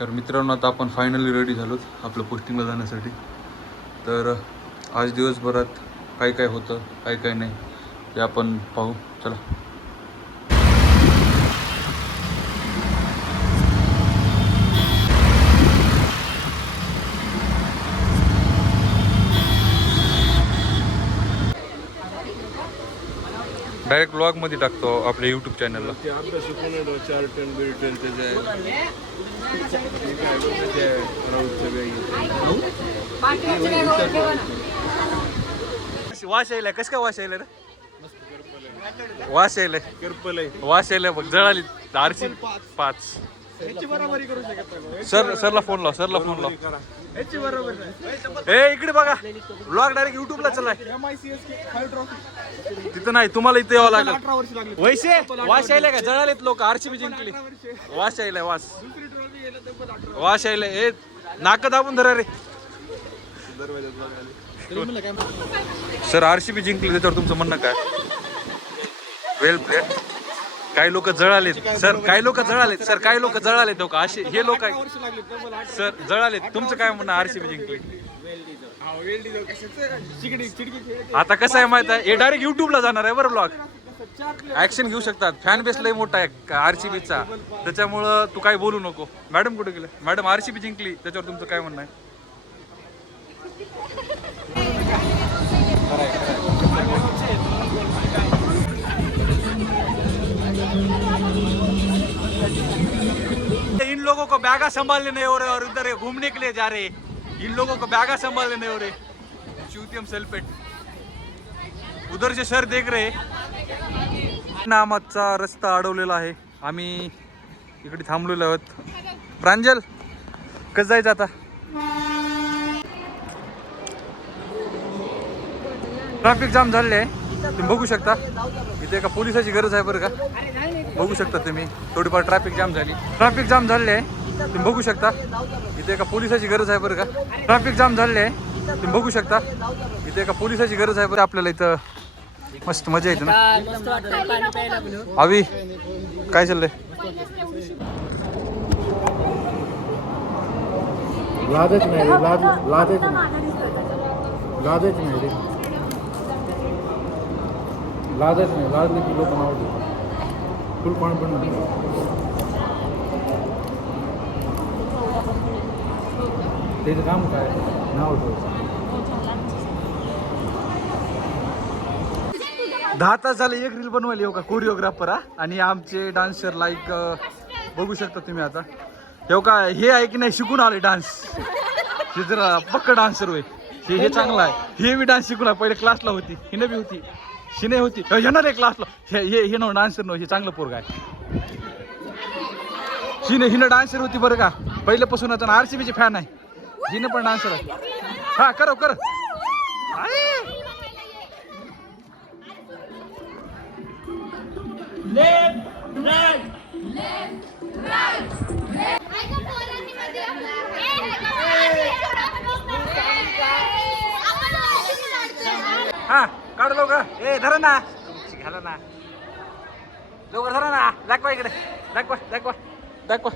तर मित्रांनो, आता आपण फायनली रेडी झालो आपलं पोस्टिंगला जाण्यासाठी. तर आज दिवसभरात काय काय होतं, काय काय नाही ते आपण पाहू. चला. डायरेक्ट ब्लॉगमध्ये टाकतो आपल्या यूट्यूब चॅनलला. वास यायला कस काय वास यायला रे? वास यायला वास यायला बघ. जळाली आरसी 5. सरला फोन लाव, सरला फोन लाव. ए इकडे बघा, ब्लॉग डायरेक्ट युट्यूबला चाललाय. तिथं नाही, तुम्हाला इथे यावं लागेल. वैसे वास यायला का? जळालेत लोक. आरसीबी जिंकली. वास यायलाय, वास वास यायलाय. ए नाक दाबून धरा रे. सर आरसीबी जिंकली, त्याच्यावर तुमचं म्हणणं काय? वेल प्लेड. काही लोक जळालेत सर, काही लोक जळालेत सर, काही लोक जळालेत. लोक असे हे लोक आहेत सर, जळालेत. तुमचं काय म्हणणं? आरसीबी जिंकली. आता कसं आहे माहित आहे, हे डायरेक्ट युट्यूबला जाणार आहे बरं ब्लॉग. ऍक्शन घेऊ शकतात. फॅन बेस लय मोठा आहे आरसीबीचा, त्याच्यामुळं तू काय बोलू नको. मॅडम कुठे गेले? मॅडम आरसीबी जिंकली, त्याच्यावर तुमचं काय म्हणणं आहे? इन लोगों को बैगा संभालने नहीं हो रहे और इधर घूमने के लिए जा रहे. इन लोगों को बैगा संभालने नहीं हो रहे. चूतियम सेल्फेट. उधर से सर देख रहे. नामाचा रस्ता अडवलेला आहे. आम्ही इकडे थांबलेलो आहोत. प्रांजल कसं जायचं आता? ट्रॅफिक जाम झाले आहे, तुम्ही बघू शकता. इथे एका पोलिसाची गरज आहे बरं का. बघू शकता तुम्ही, थोडीफार ट्रॅफिक जाम झाली. ट्रॅफिक जाम झाले आहे, तुम्ही बघू शकता. इथे एका पोलिसाची गरज आहे बरं का. ट्रॅफिक जाम झाले आहे, तुम्ही बघू शकता. इथे एका पोलिसाची गरज आहे बरं. आपल्याला इथं मस्त मजा येते ना. अभि काय चाललंय? लाजच नाही, लाजच नाही, लाजच नाही रे, लाजच नाही. लाजले की लोक नाव देतात. फुल कॉन्फिडन्स. त्याचं काम काय? नाव ठेवायचं. 10 तास झाले एक रील बनवायली हो का कोरिओग्राफर. आणि आमचे डान्सर लाईक बघू शकता तुम्ही. आता हे का हे आहे की नाही शिकून आले डान्स. हे जरा पक्का डान्सर होय. हे चांगलं आहे. हे बी डान्स शिकून आहे. पहिले क्लासला होती, हिने बी होती, शिने होती, येणार आहे क्लासला. हे न डान्सर नव्हे, हे चांगलं पोरगा आहे. हिनं डान्सर होती बरं का पहिल्यापासूनच. आरसीबीची फॅन आहे. हिनं पण डान्सर आहे. हा करो कर. हा काढ लवकर. ए धरा ना, घाला ना लवकर, धरा ना. दाखवा इकडे, दाखवा दाखवा दाखवा.